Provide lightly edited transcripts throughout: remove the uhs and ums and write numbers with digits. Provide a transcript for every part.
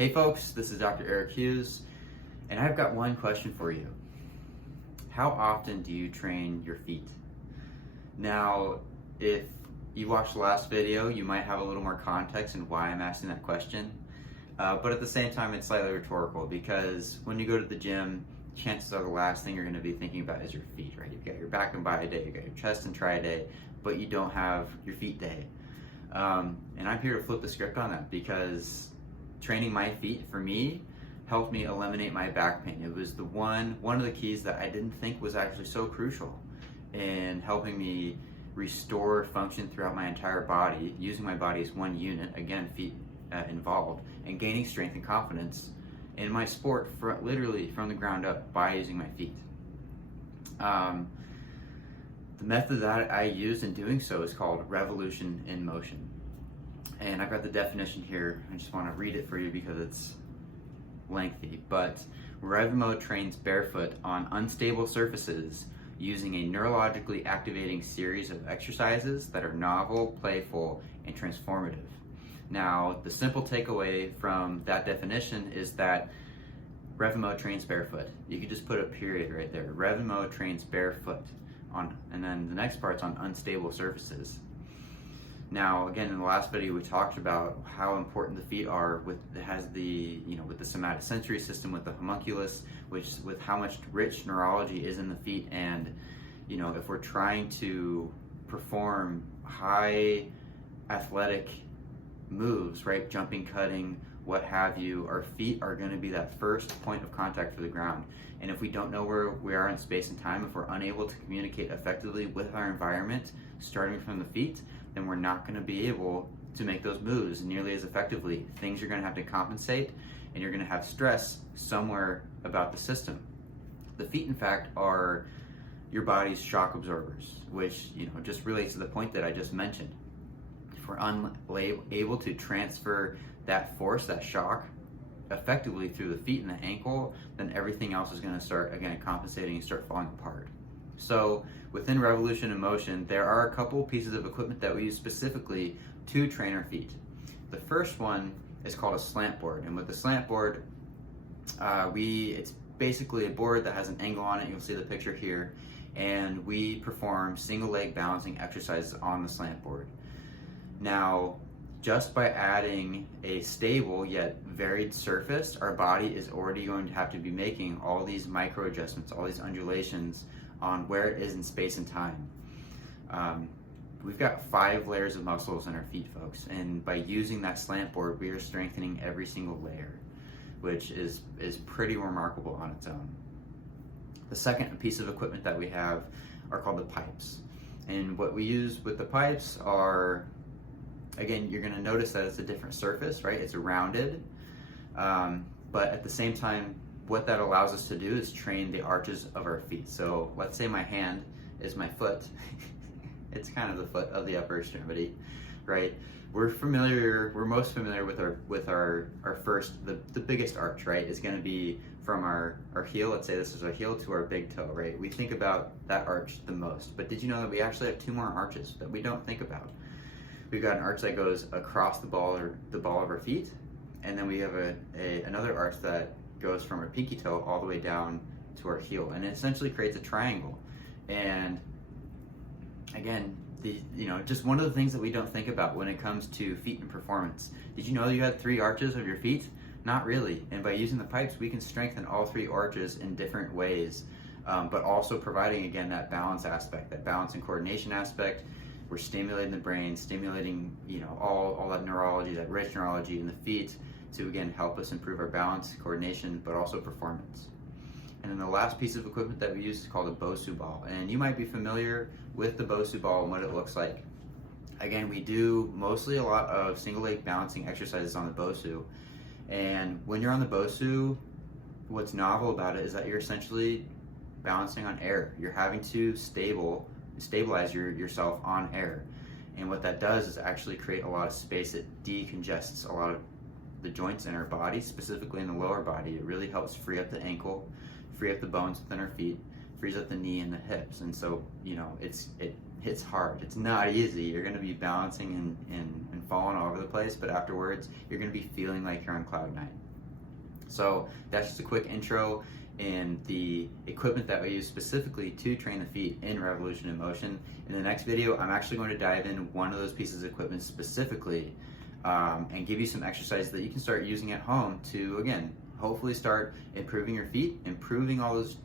Hey folks, this is Dr. Eric Hughes, and I've got one question for you. How often do you train your feet? Now, if you watched the last video, you might have a little more context in why I'm asking that question. But at the same time, it's slightly rhetorical because when you go to the gym, chances are the last thing you're going to be thinking about is your feet, right? You've got your back and bi day, you've got your chest and tri day, but you don't have your feet day. And I'm here to flip the script on that because training my feet for me helped me eliminate my back pain. It was one of the keys that I didn't think was actually so crucial in helping me restore function throughout my entire body, using my body as one unit, again, feet involved, and gaining strength and confidence in my sport literally from the ground up by using my feet. The method that I used in doing so is called revolution in motion. And I've got the definition here. I just want to read it for you because it's lengthy. But Rev Mode trains barefoot on unstable surfaces using a neurologically activating series of exercises that are novel, playful, and transformative. Now, the simple takeaway from that definition is that Rev Mode trains barefoot. You could just put a period right there. Rev Mode trains barefoot and then the next part's on unstable surfaces. Now, again, in the last video, we talked about how important the feet are with the somatosensory system, with the homunculus, with how much rich neurology is in the feet. And, if we're trying to perform high athletic moves, right, jumping, cutting, what have you, our feet are going to be that first point of contact for the ground. And if we don't know where we are in space and time, if we're unable to communicate effectively with our environment, starting from the feet, then we're not going to be able to make those moves nearly as effectively. Things are going to have to compensate, and you're going to have stress somewhere about the system. The feet, in fact, are your body's shock absorbers, which just relates to the point that I just mentioned. If we're unable to transfer that force, that shock, effectively through the feet and the ankle, then everything else is going to start, again, compensating and start falling apart. So within Revolution in Motion, there are a couple pieces of equipment that we use specifically to train our feet. The first one is called a slant board, and with the slant board, it's basically a board that has an angle on it. You'll see the picture here, and we perform single leg balancing exercises on the slant board. Now, just by adding a stable yet varied surface, our body is already going to have to be making all these micro adjustments, all these undulations on where it is in space and time. We've got 5 layers of muscles in our feet, folks, and by using that slant board, we are strengthening every single layer, which is pretty remarkable on its own. The second piece of equipment that we have are called the pipes. And what we use with the pipes are, again, you're going to notice that it's a different surface, right? It's rounded, but at the same time, what that allows us to do is train the arches of our feet. So let's say my hand is my foot. It's kind of the foot of the upper extremity, right? We're most familiar with our first, the biggest arch, right? Is going to be from our heel. Let's say this is our heel to our big toe, right? We think about that arch the most. But did you know that we actually have 2 more arches that we don't think about? We've got an arch that goes across the ball of our feet, and then we have another arch that goes from our pinky toe all the way down to our heel, and it essentially creates a triangle. And again, just one of the things that we don't think about when it comes to feet and performance. Did you know you had 3 arches of your feet? Not really. And by using the pipes, we can strengthen all 3 arches in different ways, but also providing, again, that balance aspect, that balance and coordination aspect. We're stimulating the brain, stimulating all that neurology, that rich neurology in the feet, to again help us improve our balance, coordination, but also performance. And then the last piece of equipment that we use is called a Bosu Ball. And you might be familiar with the Bosu Ball and what it looks like. Again, we do mostly a lot of single leg balancing exercises on the Bosu. And when you're on the Bosu, what's novel about it is that you're essentially balancing on air. You're having to stabilize yourself on air. And what that does is actually create a lot of space. It decongests a lot of the joints in our body, specifically in the lower body. It really helps free up the ankle, free up the bones within our feet, frees up the knee and the hips. And so, it hits hard. It's not easy. You're going to be balancing and falling all over the place, but afterwards, you're going to be feeling like you're on cloud 9. So that's just a quick intro and the equipment that we use specifically to train the feet in Revolution in Motion. In the next video, I'm actually going to dive in one of those pieces of equipment specifically and give you some exercises that you can start using at home to, again, hopefully start improving your feet, improving all those,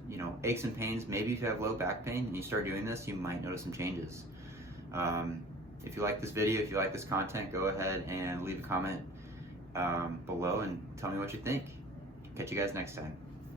aches and pains. Maybe if you have low back pain and you start doing this, you might notice some changes. If you like this video, if you like this content, go ahead and leave a comment below and tell me what you think. Catch you guys next time.